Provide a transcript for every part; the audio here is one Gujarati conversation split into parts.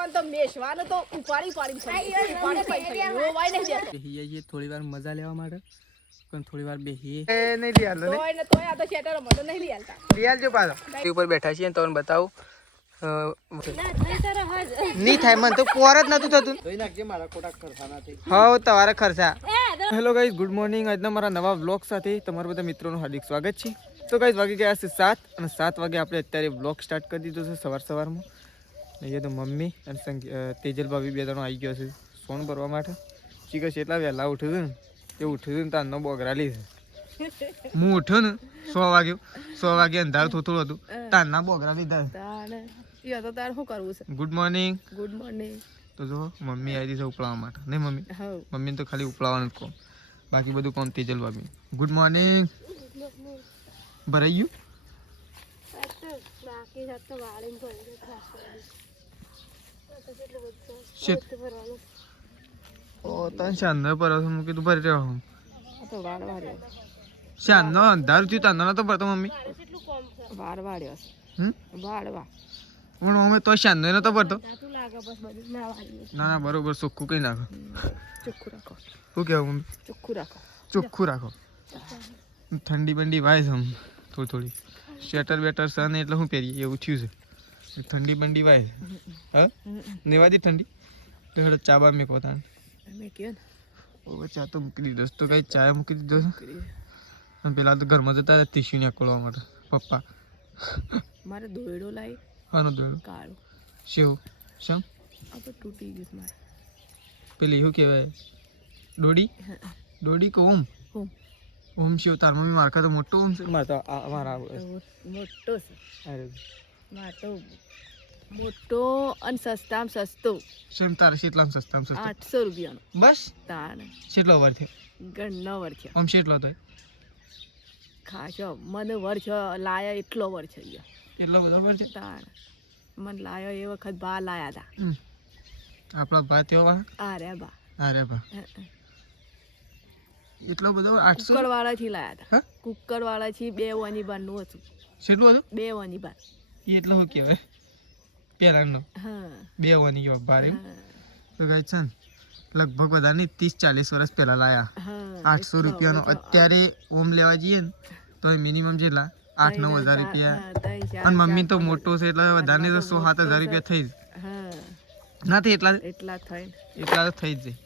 કરવાનું તો મેશવાનું તો ઉપાડી બેહીએ થોડી વાર મજા લેવા માટે પણ થોડી વાર બેહીએ નહીં લિયાલ તોય ને તોય આ તો શેટર મતો નહીં લીયાલતા લિયાલ જો પાછો ઉપર બેઠા છીએ તમને બતાવું નહીં થાય મને તો પોર જ નતું થતું હા તમારા ખર્ચા હેલો ગાઈઝ ગુડ મોર્નિંગ આજના મારા નવા વ્લોગ સાથે તમારા બધા મિત્રોનું હાર્દિક સ્વાગત છે તો ગાઈઝ વાગી ગયા છે 7 અને 7 વાગે આપણે અત્યારે વ્લોગ સ્ટાર્ટ કરી દીધો છે સવારમાં અહીંયા તો મમ્મી અને તેજલ ભાભી બે જણો આવી ગયો છે સોન ભરવા માટે ચીકસ એટલા વહેલા ઉઠ્યું હતું ને એ ઉઠ્યું હતું ને તારનો બોગરાલી છે હું ઉઠ્યો ને 100 વાગે અંધારું થોડું હતું તારના બોગરા લીધા તો તાર શું કરવું છે ગુડ મોર્નિંગ તો જો મમ્મી આવી છે ઉપલાવવા માટે નહીં મમ્મી મમ્મીને તો ખાલી ઉપલાવવાનું જ કહો બાકી બધું કોણ તેજલ ભાભી ગુડ મોર્નિંગ ભરાઈ ગયું ઓ તને શાનદાર પર હું કીધું ભરી રહ્યો શાનનો અંધારું થયું તાંદો નતો ભરતો મમ્મી પણ અમે તો શાનનો નતો ભરતો ના બરોબર ચોખ્ખું કઈ નાખો શું કેવું મમ્મી ચોખ્ખું રાખો ઠંડી બંડી વાય છે થોડી સ્વેટર બેટર સન એટલે શું પહેરીએ એવું થયું છે ઠંડી બંડી વાય હા નેવાદી ઠંડી તો હેડો ચા બા મેં પોતાને ચા તો મૂકી દીધો તો કઈ ચા મૂકી દીધો છે અને પેલા તો ઘરમાં જતા હતા ટીશ્યુ ને ખોલવા માટે પપ્પા મારે દોયડો લાવી આનો દોયડો કાળો શેવ શમ આ તો તૂટી ગયું મારે પેલી શું કહેવાય દોડી કો ઓમ શિવ તાર મમ્મી મારકા તો મોટો ઓમ છે મારા મોટો છે અરે માર તો મોટો અને સસ્તામાં સસ્તો સેમ તાર કેટલામાં સસ્તામાં સસ્તો 800 રૂપિયાનો બસ તાણ કેટલો વર છે ગણનો વર છે ઓમ કેટલો તો ખાસો મને વર છે લાયા એટલો વર છે એટલો બધો વર છે તાણ મને લાયો એ વખત બા લાયા હતા આપણા ભાઈ તેઓ અરે બા એટલો બધો 800 કુકર વાળા થી લાયા હતા કુકર વાળા થી 2 વાની બાર નું હતું કેટલું હતું 2 વાની બાર એટલો શું કહેવાય પેલાનો હા 2 વાની જો બાર તો ગાય છે લગભગ બધાની 30-40 વર્ષ પહેલા લાયા 800 રૂપિયાનો અત્યારે ઓમ લેવા જઈએ ને તો મિનિમમ જેટલા 8-9 હજાર રૂપિયા અને મમ્મી તો મોટો છે એટલે વધારે તો 6-7 હજાર રૂપિયા થઈ જ નથી એટલા તો થઈ જ જાય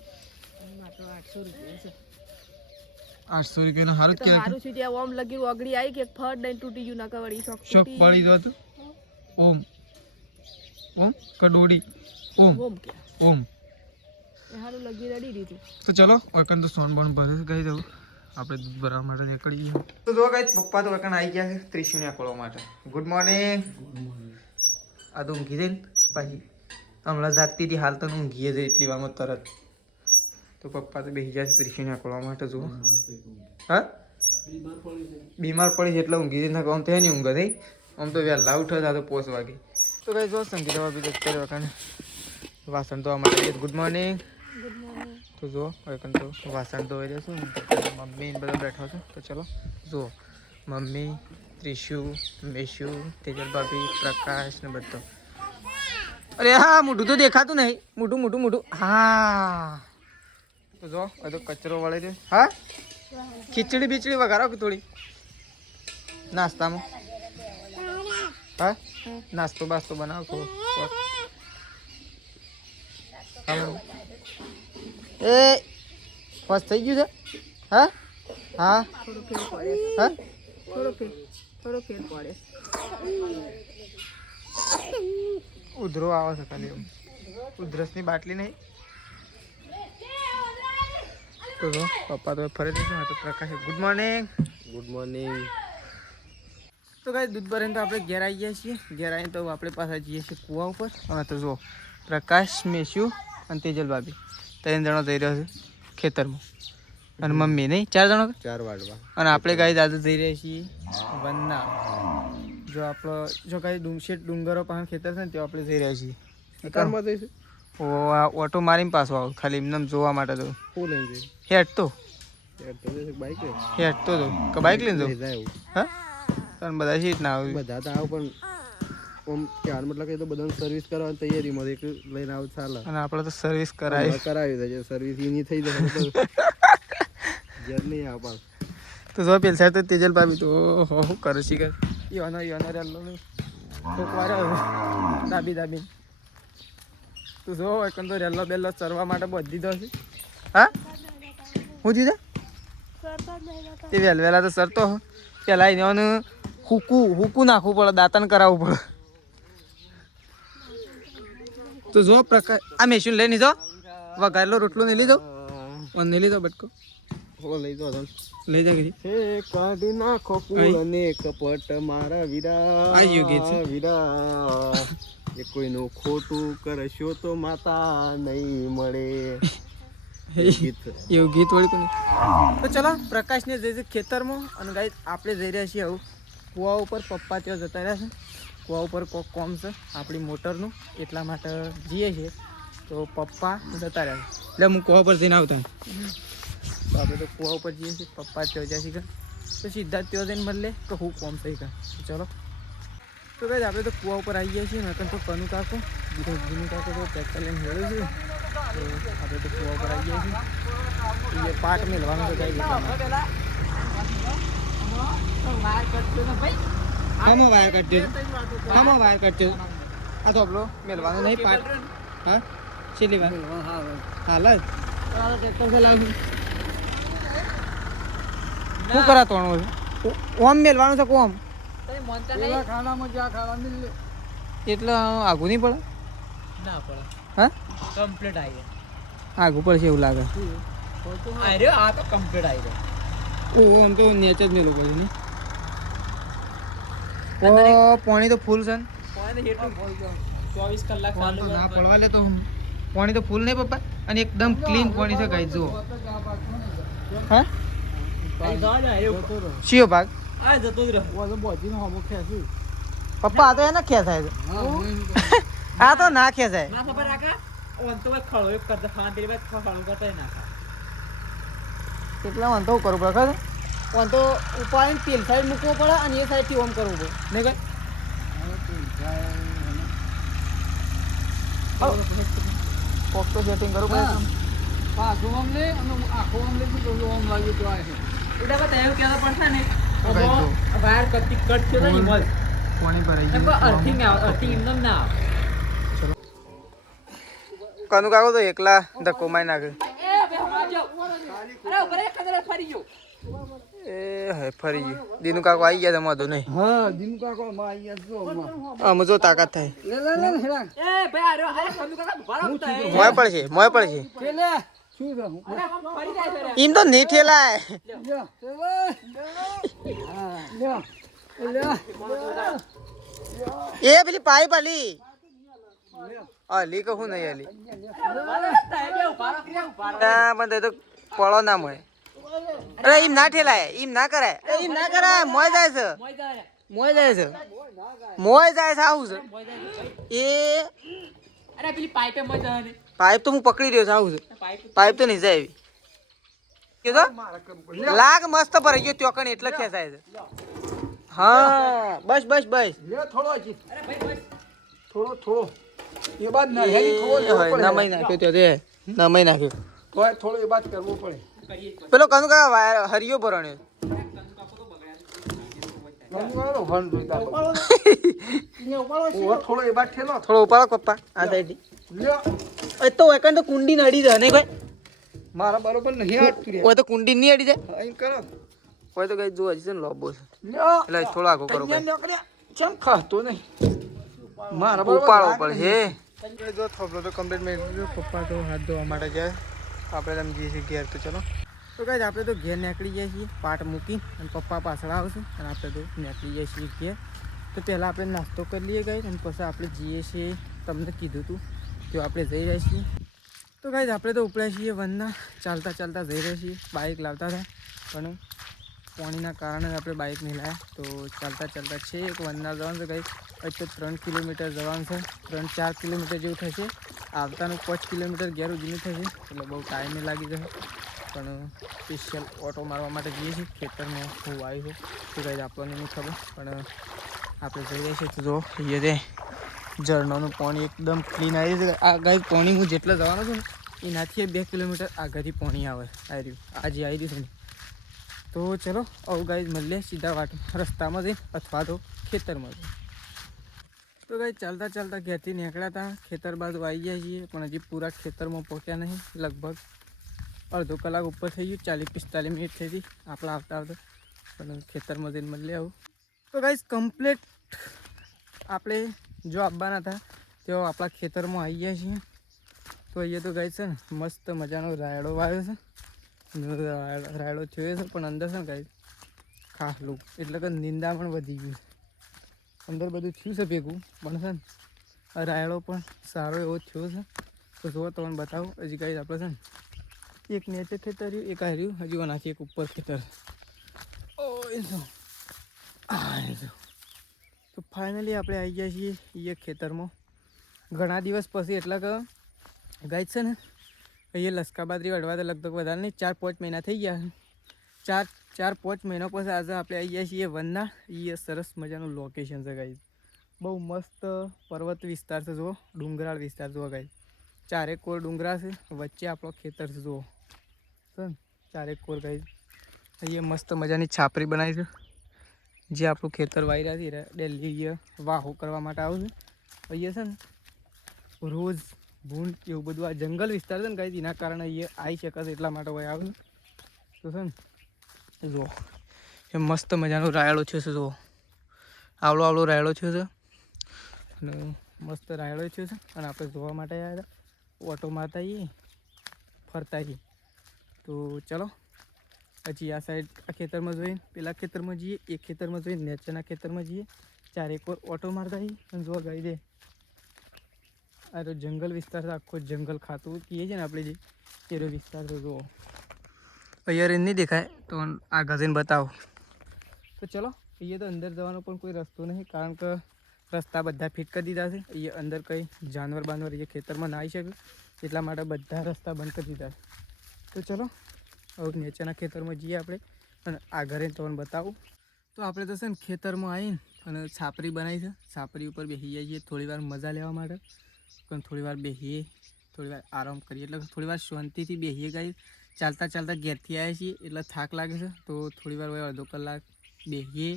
800 રૂપિયાનો સારું જ કહેવાય સારું છે ત્યાં ઓમ લગી ઓગળી આવી કે ફટ દઈને તૂટી ગયું નકા વળી શોક પડી ગયો હતું ઓમ કડોડી ઓમ હારું લગી રડી દીધી તો ચલો ઓકન તો સોન બોન ભરે ગઈ દઉં આપણે દૂધ ભરવા માટે નીકળી ગયા તો જો ગાઈસ પપ્પા તો ઓકન આવી ગયા છે ત્રિશુને ખોલવા માટે ગુડ મોર્નિંગ આ તો ઊંઘી જઈને પાછી હમણાં જાગતી હતી હાલ તો ઊંઘીએ જાય એટલી વારમાં તરત તો પપ્પા તો બેસી જાય છે ત્રિશુને ખોલવા માટે જુઓ હા બીમાર પડી છે એટલે ઊંઘી જઈને આમ થાય નહીં ઊંઘ નહીં આમ તો વહેલા ઉઠો હતા તો 5 વાગે તો ગાઈસ જો સંગીત બી અત્યારે ઓકન વાસણ ધોવા માટે ગુડ મોર્નિંગ તો જો એકન તો વાસણ ધોઈ દેશું મમ્મી ને બધા બેઠા છે તો ચલો જુઓ મમ્મી ત્રિશુ મેશુ તેજલ ભાભી પ્રકાશ ને બધો અરે હા મોઢું તો દેખાતું નહીં મોઢું હા તો જો બધો કચરો વળે છે હા ખીચડી બીચડી વઘારો કે થોડી નાસ્તામાં હા નાસ્તો બાસ્તો બનાવો થોડો એ બસ થઈ ગયું છે હા હા થોડો ફેર પડે ઉધરો આવે છે ખાલી ઉધરસની બાટલી નહીં તો જો પપ્પા તો ફરે જશે તો પ્રકાશ ગુડ મોર્નિંગ તો કાંઈ દૂધ ભરીને તો આપણે ઘેર આવી ગયા છીએ ઘેર આવીને તો આપણે પાછા જઈએ છીએ કૂવા ઉપર હવે તો જો પ્રકાશ મેશ્યુ અને તેજલ ભાભી 3 જણો જઈ રહ્યો છે ખેતરમાં અને મમ્મી નહીં 4 જણો 4 વાડવા અને આપણે ગાય દાદા જઈ રહ્યા છીએ વનના જો આપણો જો કાંઈ ડુંગરો પાસે ખેતર છે ને ત્યાં આપણે જઈ રહ્યા છીએ ખેતરમાં જઈશું ઓટો મારીને પાછો આવો ખાલી એમને જોવા માટે તો હેડ તો બાઇક લઈને જાઉં હા તને બધા સીટ ના આવે બધા તો આવ પણ આમ ક્યાં મતલબ કે તો બધાને સર્વિસ કરવાની તૈયારીમાં એક લઈને આવ ચાલે અને આપણે તો સર્વિસ કરાવી કરાવી દે સર્વિસ એની થઈ જાય તો ઘેર નહીં આવ પાસ તો જો પેલ સાહેબ તો તેજલ ભાભી તો શું કરે છે કે યોનો રેલો ઠોકવાર દાબી તું જો એકન તો રેલો બેલો ચરવા માટે બધી દીધો છે હા હું દીધા તે વેલા તો સરતો પેલા એને હુકું નાખવું પડે દાંતણ કરાવવું પડે તો જો પ્રકાર આ મેશીન લઈ લીધો વઘારેલો રોટલો નહીં લીધો નહીં લીધો બટકો લઈ દો લઈ જા કે હે કાઢી નાખો ફૂલ અને કપટ મારા વીરા એ કોઈનું ખોટું કરશો તો માતા નહીં મળે એવું ગીત વળી કોને તો ચલો પ્રકાશને જઈ છે ખેતરમાં અને ગાઈ આપણે જઈ રહ્યા છીએ આવું કૂવા ઉપર પપ્પા ત્યાં જતા રહ્યા છે કૂવા ઉપર કોક કોમ છે આપણી મોટરનું એટલા માટે જઈએ છીએ તો પપ્પા જતા રહ્યા છે એટલે હું કૂવા ઉપર જઈને આવતા તો આપણે તો કૂવા ઉપર જઈએ છીએ પપ્પા ત્યાં જાય છે તો સીધા જ ત્યાં જઈને મળે કે હું કોમ થઈ ગયા ચલો તો ગાઈ આપણે તો કૂવા ઉપર આવી ગયા છીએ નકર તો કનુ કાકો જીનું કાકો તો ટ્રેક્ટર લઈને હેળ્યું છે તો આપણે તો કૂવા ઉપર આવી ગયા છીએ એ પાટ મેળવાનું તો ગાઈ આમાં વાયર કટ્યો આ તો આપણો મેળવાનો નહીં પાટ હા છેલ્લી વાર હાલ જ ટ્રેક્ટર ચલાવું શું કરા તોણું છે ઓમ મેળવાનું છે કોમ એટલે આગું નહીં પડે ના પડે હા કમ્પ્લીટ આવી જાય આગું પડશે એવું લાગે આ તો કમ્પ્લીટ આવી જાય આમ તો નેચ જ મેલો પડે નહીં પાણી તો ફૂલ છે ને 24 કલાક ના પડવા લે તો પાણી તો ફૂલ નહીં પપ્પા અને એકદમ ક્લીન પાણી છે ગાઈ જુઓ હા શિયો ભાગ આ જતો જ રહ્યો પપ્પા આ તો એને ખેંચાય છે આ તો ના ખેંચાય ના ખબર રાખા ઓન તો ખળો એક કરતા ખાન પેલી વાત ખાવાનું કરતા નાખા એટલા વાંધો કરવું પડે ખબર વાંધો ઉપાડીને પેલ સાઈડ મૂકવો પડે અને એ સાઈડથી ઓમ કરવું પડે નહીં કઈ કોક તો સેટિંગ કરવું પડે પાછું આમ લે અને આખો આમ લે તો આમ લાગ્યું તો આ એટલે બધા એવું કહેતા પડશે ને વાયર કટ થયો ને મલ પાણી ભરાઈ એમ અર્થિંગ એમનેમ ના આવે કનુ કાકો તો એકલા ધક્કો મારી નાખે એ હે ફરી ગયું દીનુ કાકો આવી ગયા તમારું નહીં હા જીનું કાકો માં આવી ગયા છો આમ જો તાકાત થાય લે હેરા એ ભાઈ અરે કનુ કાકા ભરા ઉતા મોય પડશે લે શું છે હું ફરી જાય છે ઈમ તો નહીં ઠેલાય એ પેલી પાઇપ આલી આલી કહું નહીં આલી પણ તો પળો ના મળે અરે ઈમ ના ઠેલાય ઈમ ના કરાય મોય જાય છે આવું છે એ અરે પેલી પાઇપે મજા ને પાઇપ તો હું પકડી રહ્યો છું આવું છે પાઇપ તો નહીં જાય એવી કીધો લાગ મસ્ત ભરાઈ ગયો ત્યોકણ એટલે ખેંચાય છે હા બસ લે થોડો હજી અરે ભાઈ બસ થોડો એ બાદ ના હેરી થોડો નમાઈ નાખ્યો તો તે નમાઈ નાખ્યો થોડો એ બાદ કરવું પડે પેલો કનુ કાકા હરિયો ભરણ્યો થોડો એ બાદ ઠેલો થોડો ઉપાડો પપ્પા આ સાઈડથી એ તો એકન તો કુંડી નડી જાય નહીં કોઈ મારા બરોબર નહીં આટતું રે ઓય તો કુંડી નહીં અડી જાય અહીં કરો ઓય તો કઈ જો હજી છે ને લોબો છે લ્યો એટલે થોડો આગો કરો કઈ ચમ ખાતો નહીં મારા બરોબર ઉપાડવો પડશે જો થોડો તો કમ્પ્લીટ મેં પપ્પા તો હાથ ધોવા માટે જાય આપણે તમે જઈએ છીએ ઘેર તો ચલો તો કઈ આપણે તો ઘેર નીકળી જઈએ છીએ પાટ મૂકી અને પપ્પા પાછળ આવશે અને આપણે તો નીકળી જઈએ છીએ ઘેર તો પહેલાં આપણે નાસ્તો કરી લઈએ ગઈ અને પછી આપણે જઈએ છીએ તમને કીધું હતું તો આપણે જઈ રહ્યા છીએ તો ગાઈઝ આપણે તો ઉપડ્યા છીએ વનના ચાલતા જઈ રહ્યા છીએ બાઇક લાવતા હતા પણ પાણીના કારણે આપણે બાઇક નહીં લાવ્યા તો ચાલતા છે એક વનના જવાનું છે ગાઈઝ તો 3 કિલોમીટર જવાનું છે 3-4 કિલોમીટર જેવું થશે આવતાનું 5 કિલોમીટર ઘેર ઉજીનું થશે એટલે બહુ ટાઈમે લાગી જશે પણ સ્પેશિયલ ઓટો મારવા માટે જઈએ છીએ ખેતરમાં હું આવ્યો છું તો ગાઈઝ આપણને નહીં ખબર પણ આપણે જઈ રહ્યા છીએ તો જો એ રે ઝરણાનું પાણી એકદમ ક્લીન આવી છે. આ ગાય પાણી હું જેટલા જવાનો છું ને એનાથી 2 કિલોમીટર આગળથી પાણી આવે આવી રહ્યું આજે આવી રહ્યું છે ને. તો ચલો આવું ગાય મળીએ સીધા વાટ રસ્તામાં જઈને અથવા તો ખેતરમાં જઈને. તો ગાય ચાલતા ચાલતા ઘેરથી નીકળ્યા હતા, ખેતર બાજુ આવી ગયા છીએ પણ હજી પૂરા ખેતરમાં પહોંચ્યા નહીં. લગભગ અડધો કલાક ઉપર થઈ ગયું, 40-45 મિનિટ થઈ હતી આપણા આવતા આવતા, પણ ખેતરમાં જઈને મળી આવું. તો ગાઈસ કમ્પ્લીટ આપણે જો આવવાના હતા તેઓ આપણા ખેતરમાં આવી ગયા છીએ. તો અહીંયા તો ગાઈસ છે ને મસ્ત મજાનો રાયડો વાવ્યો છે, રાયડો થયો છે પણ અંદર છે ને ગાઈસ ખાસલું એટલે કે નિંદા પણ વધી ગયું છે. અંદર બધું થયું છે ભેગું પણ છે ને રાયડો પણ સારો એવો થયો છે. તો જો તમને બતાવું હજી ગાઈસ આપણે છે ને એક નીચે ખેતર રહ્યું, એક હાર્યું, હજી ઓનાથી એક ઉપર ખેતર. તો ફાઇનલી આપણે આવી ગયા છીએ એ ખેતરમાં ઘણા દિવસ પછી. એટલે કે ગાય છે ને અહીંયા લસકા બાજરી વઢવા તો લગભગ વધારે નહીં 4-5 મહિના થઈ ગયા. 4-5 મહિના પછી આજે આપણે આવી ગયા છીએ વનના. એ સરસ મજાનું લોકેશન છે ગાય, બહુ મસ્ત પર્વત વિસ્તાર છે. જુઓ ડુંગરાળ વિસ્તાર જુઓ ગાય, 4 કોર ડુંગરા છે, વચ્ચે આપણો ખેતર છે. જુઓ છે ને 4 કોર ગાય. અહીંયા મસ્ત મજાની છાપરી બનાવી છે જે આપણું ખેતર વાયરા છે ડેલી વાહો કરવા માટે આવું છે. અહીંયા છે ને રોજ ભૂંડ એવું બધું આ જંગલ વિસ્તાર છે ને ગાય, એના કારણે અહીંયા આવી શકાશે એટલા માટે હોય આવે. તો છે ને જુઓ એ મસ્ત મજાનો રાયડો છે. જુઓ આવડો રાયડો છે અને મસ્ત રાયડો છે. અને આપણે જોવા માટે આવ્યા હતા, ઓટો મારતા આવીએ ફરતા આવીએ. તો ચલો હજી આ સાઈડ આ ખેતરમાં જોઈએ, પેલા ખેતરમાં જઈએ, એક ખેતરમાં જોઈએ, નીચેના ખેતરમાં જઈએ, 4 કોર ઓટો મારતા આવીએ. અને જોવા ગાઈ દે આ તો જંગલ વિસ્તાર છે, આખો જંગલ ખાતું કહીએ છીએ ને આપણે જે એરો વિસ્તાર તો જુઓ. અહીંયા રેન નહીં દેખાય તો આગળ જઈને બતાવો. તો ચલો અહીંયા તો અંદર જવાનો પણ કોઈ રસ્તો નહીં, કારણ કે રસ્તા બધા ફિટ કરી દીધા છે. અહીંયા અંદર કંઈ જાનવર એ ખેતરમાં ના આવી શકે એટલા માટે બધા રસ્તા બંધ કરી દીધા છે. તો ચલો હવે નીચેના ખેતરમાં જઈએ આપણે અને આગળ તમને બતાવું. તો આપણે તો છે ને ખેતરમાં આવીને અને છાપરી બનાવી છે, છાપરી ઉપર બેસી જઈએ છીએ થોડી વાર મજા લેવા માટે. પણ થોડી વાર બેસીએ, થોડી વાર આરામ કરીએ, એટલે થોડી વાર શાંતિથી બેસીએ. ગાઈ ચાલતા ચાલતા ઘેરથી આવ્યા છીએ એટલે થાક લાગે છે, તો થોડી વાર હોય અડધો કલાક બેસીએ,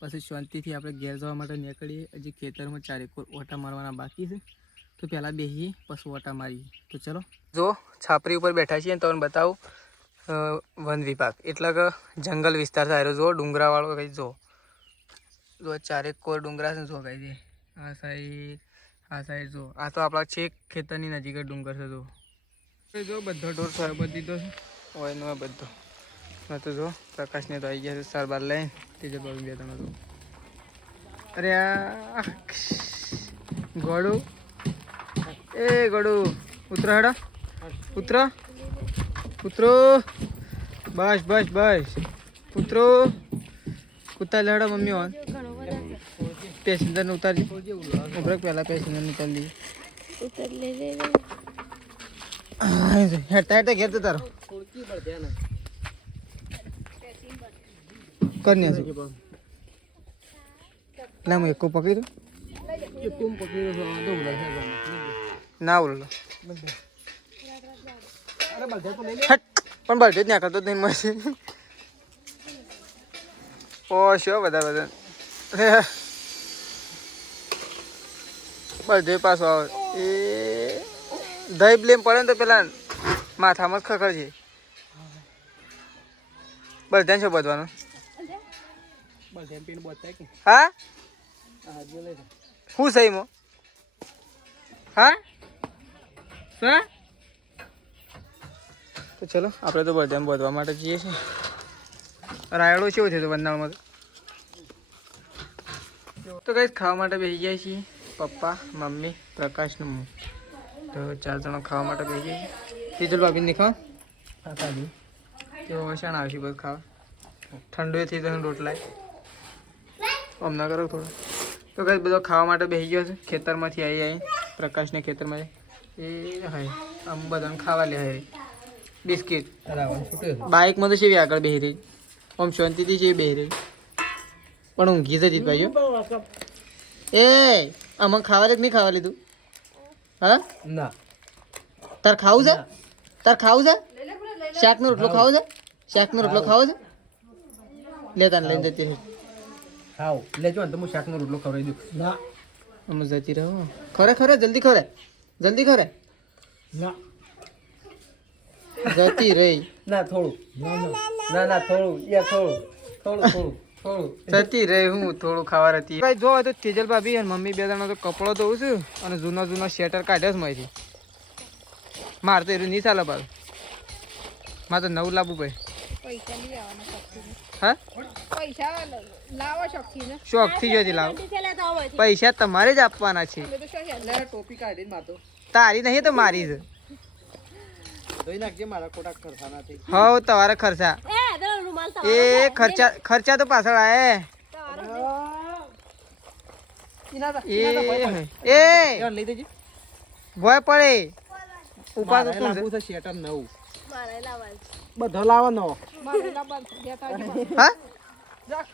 પછી શાંતિથી આપણે ઘેર જવા માટે નીકળીએ. હજી ખેતરમાં 4 કોર ઓટા મારવાના બાકી છે, તો પહેલાં બેસીએ પછી ઓટા મારીએ. તો ચલો જો છાપરી ઉપર બેઠા છીએ તમને બતાવું. વન વિભાગ એટલે કે જંગલ વિસ્તાર થાય જો ડુંગરાવાળો કંઈ જો 4 કોર ડુંગરા છે. જો કંઈ છે આ સાઈડ જો આ તો આપણા છેક ખેતરની નજીક જ ડુંગર છે. જો બધો ઢોર સોયાબત દીધો છે હોય નો બધો ન તો જો પ્રકાશને તો આવી ગયા છે સાર બાર લઈને તે જ બાબુ 2 ત્રણ તો. અરે આ ગોડું એ ગોડું ઉતરો હેડો ઉતરો ઉતરો બસ ઉતરો ઉતાર લેડો મમ્મી ઓન પેસેન્જરને ઉતારજે. ઉભરક પહેલાં પેસેન્જરને ઉતારી લઈએ. હેઠતા હેઠતા ઘેર તો તારો કરી ના હું એકકો પકડી દઉં ના બોલો પણ બળદે જ ના કરતો નહીં મળશે. ઓ શું બધા બળદે પાછો આવે એ દહીં બ્લેમ પડે ને તો પેલા માથામાં જ ખખર છે. બળદાને શું બધવાનું હા શું સહી મો હા સર. તો ચલો આપણે તો બળદાને બધવા માટે જઈએ છીએ. રાયડો કેવો થયો વંદાળમાં તો કંઈ ખાવા માટે બેસી જાય છીએ. પપ્પા મમ્મી પ્રકાશ ને હું તો 4 જણા ખાવા માટે બેસી જાય છીએ. તેજલ ભાભીને ખાવા કાકાજી તેઓ શાણ આવશે બધું ખાવા. ઠંડુ થઈ જશે રોટલા હમણાં કરો થોડું. તો કંઈ બધો ખાવા માટે બેસી ગયો છે. ખેતરમાંથી આવી પ્રકાશને ખેતરમાં એ હાય આમ બધાને ખાવા લે હાય બિસ્કિટ. બાઇકમાં તો છે આગળ બેસી રહી, આમ શાંતિથી છે બેસી રહી પણ ઊંઘી જતી ભાઈઓ. એ આમાં ખાવા કે નહીં ખાવા લીધું હા ના તાર ખાવું છે તાર ખાવું છે શાકનો રોટલો ખાવો છે શાકનો રોટલો ખાવો છે લે તાર લઈને જતી રહી ખાવ લેજો ને તો હું શાકનો રોટલો ખવડાવી દઉં ના અમે જતી રહો ખરે ખરે જલ્દી ખરે જલ્દી ખરે ના જતી રહી ના થોડું ના ના થોડું યાર થોડું થોડું થોડું થોડું જતી રહી હું થોડું ખાવા હતી ભાઈ જો તો તેજલ ભાભી અને મમ્મી બે જણા તો કપડો ધોઉં છું અને જૂનો શેટર કાઢ્યો છે મારી મારે તો એવું નહીં ચાલે પાછું મારે તો નવું લાવવું ભાઈ પૈસા લઈ આવવાના શોખથી હા પૈસા લાવો શોખથી ને શોખથી જોતી લાવ પૈસા તમારે જ આપવાના છે અમે તો શું છે ટોપી કાઢીને મારતો તારી નહીં તો મારી છે ધોઈ નાખજે મારા ખોટા ખર્ચા ના થઈ હવ તમારા ખર્ચા એ ખર્ચા તો પાછળ આયે એ લઈ દેજે ભોય પડે ઉભા તો તું લાવવું છે શેટર નવું મારે લાવવા બધો લાવવાનો મારે લાવવા લેતા આવજો હા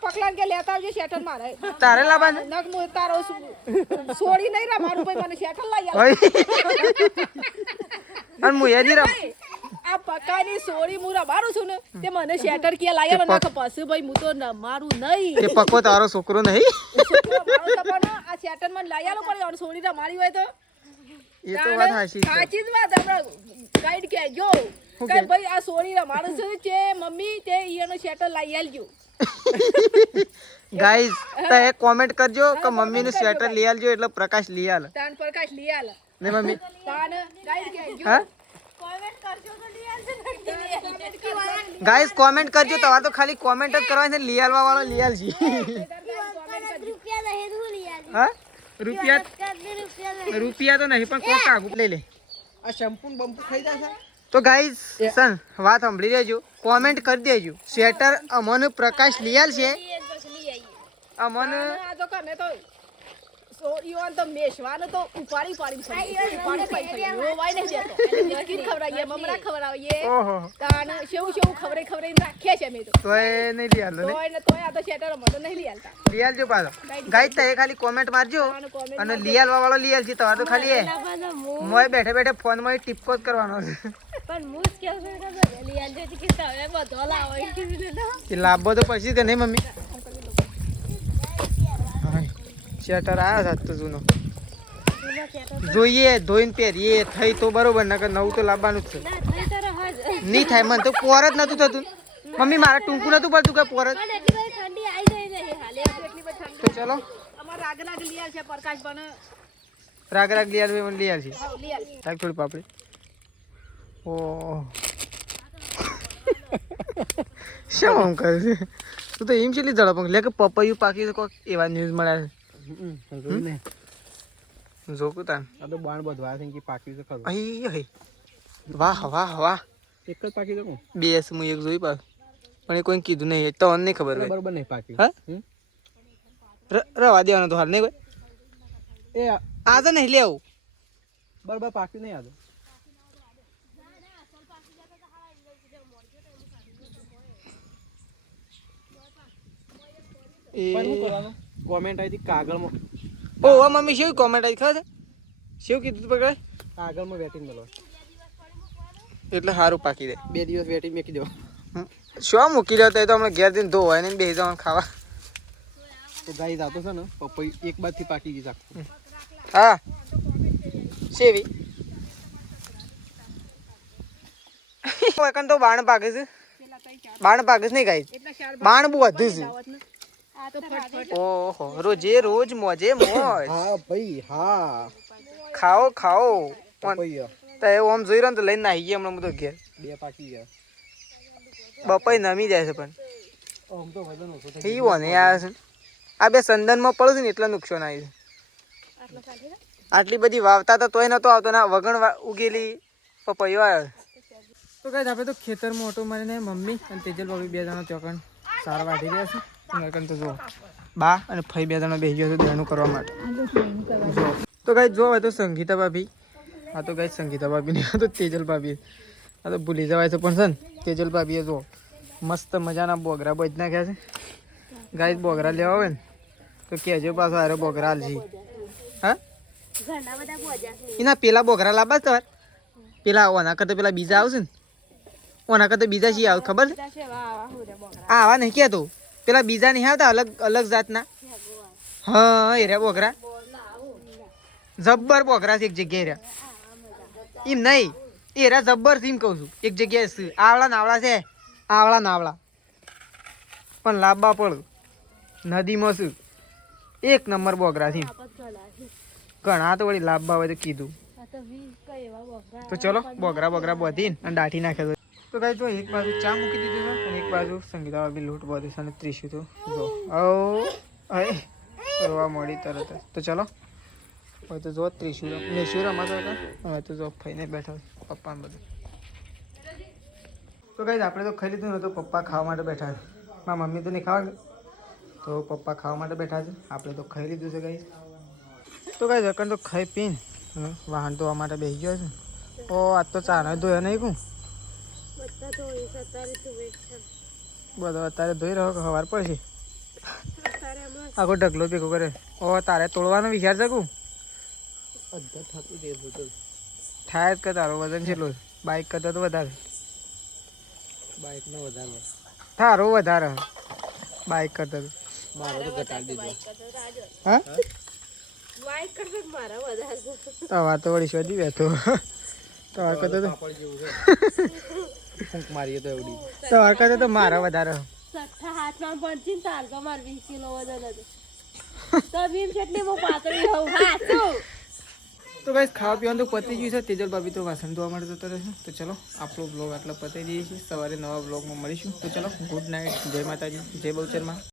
પકલાન કે લેતા આવજો શેટર મારે તારે લાવવાનું નગ મુ તારો સોડી નહીં રા મારું ભાઈ મને શેટર લઈ આવ હોય અને હું એની રમ આ પકાની સોડી મુરા મારું છું ને તે મને શેટર કે લાયા મને નાખ પાછું ભાઈ હું તો મારું નહીં તે પકો તારો છોકરો નહીં છોકરો મારો સપનો આ શેટર મને લઈ આલો પડે અને સોડી ના મારી હોય તો એ તો વાત સાચી છે સાચી જ વાત આપણે ગાઈડ કહેજો કે ભાઈ આ સોડી ના મારું છે કે મમ્મી તે ઈનો શેટર લઈ આલજો ગાઈઝ તો એક કોમેન્ટ કરજો કે મમ્મી નું સ્વેટર લઈ આલજો એટલે પ્રકાશ લઈ આલ તાન પ્રકાશ લઈ આલ ને મમ્મી તાન ગાઈડ કહેજો હા કોમેન્ટ કરજો તો લઈ આલજો ગાઈઝ કોમેન્ટ કરજો તમારે તો ખાલી કોમેન્ટ જ કરવાની છે લઈ આલવા વાળો લઈ આલજી હા રૂપિયા તો નહીં પણ કોક કાગુ લઈ લે આ શેમ્પૂ બંપુ ખાઈ જશે તો ગાઈઝ સન વાત સાંભળી લેજો કોમેન્ટ કરી દેજો સ્વેટર અમન પ્રકાશ લઈ આલશે અમન આ તો કને તો સોડીઓન તો મેશવાનો તો ઉપાડી પૈસા ઓ વાય નહીં જતો બિસ્કિટ ખવડાવીએ મમરા ખવડાવીએ ઓહો તાન શેવ ખવડાવીને રાખીએ છે મે તો તોય નહીં લઈ આલો ને તોય આ તો શેટર મને નહીં લઈ આલતા લઈ આલજો પાછો ગાઈઝ તો એ ખાલી કોમેન્ટ મારજો અને લઈ આલવા વાળો લઈ આલજી તમારે તો ખાલી એ મોય બેઠે બેઠે ફોન માં ટીપકો જ કરવાનો છે પણ મૂસ કેવું છે લઈ આલજો કે તમે બધો લાવો કે લાભો તો પછી કે નહીં મમ્મી શેટર આવ્યો સાત તો જૂનો જોઈએ ધોઈને પહેરીએ થઈ તો બરોબર નકર નવું તો લાવવાનું જ છે નહીં થાય મને તો પોર જ નતું થતું મમ્મી મારે ટૂંકું નતું પડતું કે પોર જ તો ચલો રાગ લઈ આલ છે પ્રકાશ બને રાગ લઈ આલ મને લઈ આલ છે લઈ આલ રાગ થોડી પાપડી ઓ શું આમ કરે છે તું તો એમ ચેટલી ઝડપ લે કે પપૈયું પાકી તો કોઈક એવા ન્યૂઝ મળ્યા ને છે જોકું તાન આ તો બાણ બધવા છે કે પાક્યું છે ખરું અહીં અહીં વાહ વાહ વાહ એક જ પાકી શકું બે હું એક જોઈ પાછું પણ એ કોઈ કીધું નહીં તો નહીં ખબર હોય બરોબર નહીં પાક્યું હા રવા દેવાનો તો હાલ નહીં ભાઈ એ આજે નહીં લેવું બરોબર પાક્યું નહીં આ તો કોમેન્ટ આવી હતી કાગળમાં ઓ મમ્મી શું કોમેન્ટ આવી ખબર છે શું કીધું પકડે કાગળમાં વેટિંગ મેળવો એટલે સારું પાકી દે 2 દિવસ વેટિંગ મેકી દો શું મૂકી લો તો એ તો હમણાં ઘેર જઈને ધોવાય ને બેસી જવાનું ખાવા તો ગાઈ જાતો છે ને પપઈ એક બાદથી પાકી ગઈ આખું હા સેવી એકન તો બાણ પાકે છે બાણ પાકે છે નહીં ગાઈ બાણ બહુ વધુ છે આ તો ફટફટ ઓહો રોજે રોજ મોજે મોજ હા ભાઈ હા ખાઓ ખાઓ પપૈયા તો એ ઓમ જોઈ રહ્યો ને તો લઈને આવી ગયા હમણાં બધો ઘેર 2 પાકી ગયા બપાઈ નમી જાય છે પણ આમ તો વજન ઓછું થઈ એ વને આવે છે આ બે સંદનમાં પડું છે ને એટલા નુકસાન આવી છે આટલી બધી વાવતા તો તોય નતો આવતો ના વગણ ઉગેલી પપૈયો આવ્યો તો કઈ આપણે તો ખેતરમાં ઓટો મારીને મમ્મી અને તેજલ બાબી બે જણા ચોકણ સારા વાઢી રહ્યા છે નરકન તો જો બા અને ફઈ બે જણા બેસી ગયો છે દેણું કરવા માટે તો કઈ જો હવે તો સંગીતા ભાભી આ તો કઈ સંગીતા ભાભી નહીં તો તેજલ ભાભી આ તો ભૂલી જવાય છે પણ છે ને તેજલ ભાભીએ જો મસ્ત મજાના બોગરા બજ નાખ્યા છે ગાય બોગરા લેવા હોય ને તો કહેજો પાછો આરે બોગરા હાલજી હા ઘણા બધા બોજા છે એના પેલા બોગરા લાવવા જ તમારે પેલા ઓના કરતા પેલા બીજા આવશે ને ઓના કરતા બીજા શી આવે ખબર છે છે વાહ હું રે બોગરા આવા નહીં કહેતો પેલા બીજા નહીં આવતા અલગ અલગ જાતના હા એ રે બોગરા જબ્બર બોગરા છે એક જગ્યાએ રે એમ નહીં એ રે જબ્બર છે એમ કહું છું એક જગ્યાએ છે. આવળા નાવળા છે આવળા નાવળા પણ લાંબા પડ નદીમાં શું એક નંબર બોગરા છે એમ. ઘણા તો વળી લાંબા હોય તો કીધું આ તો 20 કઈ એવા બોગરા તો ચલો બોગરા બોગરા બધીને અને દાઢી નાખે તો ગાઈ જો એક બાજુ ચા મૂકી દીધું છે અને એક બાજુ સંગીતા બી લૂંટ બધું છે અને ત્રીસું તો જો અરે કરવા મળી તરત જ તો ચલો હવે તો જો ત્રીસું નેસું રમાતો હતા હવે તો જો ફઈને બેઠા પપ્પા બધું તો ગાઈ આપણે તો ખાઈ લીધું ને તો પપ્પા ખાવા માટે બેઠા છે મારા મમ્મી તો નહીં ખાવા તો પપ્પા ખાવા માટે બેઠા છે આપણે તો ખાઈ લીધું છે ગાઈ તો ગાઈ જકન તો ખાઈ પીને વાહન ધોવા માટે બેસી ગયો છે ઓ આજ તો ચાના ધોયા નહીં કહું બધા તો એ સતારે તો વેચન બધો અત્યારે ધોઈ રહ્યો કે સવાર પડશે સતારે હમણાં આખો ઢગલો ભેગો કરે ઓ તારે તોડવાનો વિચાર છે કહું અડધા થતું દેશું તો થાય જ કે તારો વજન કેટલો છે બાઇક કરતાં તો વધારે બાઇકનો વધારે તારો વધારે બાઇક કરતાં તો મારો તો ઘટાડી દીધો હા વાઈક કરતો મારા વધારે તવા તો વળી શોધી બેઠો તવાર કરતાં તો પાપડ જેવું છે ફૂંક મારીએ તો એવડી તવાર કરતાં તો મારા વધારે સઠ્ઠા હાથમાં પડતી ને તાર તો માર 20 કિલો વજન હતું તો ભીમ કેટલી હું પાતળી હોઉં હાચું તો ગાઈસ ખાવા પીવાનું તો પતી ગયું છે તેજલ ભાભી તો વાસણ ધોવા માટે જતા રહેશે તો ચલો આપણો બ્લોગ આટલા પતાવી દઈએ છીએ સવારે નવા બ્લોગમાં મળીશું તો ચલો ગુડ નાઇટ જય માતાજી જય બહુચરમાં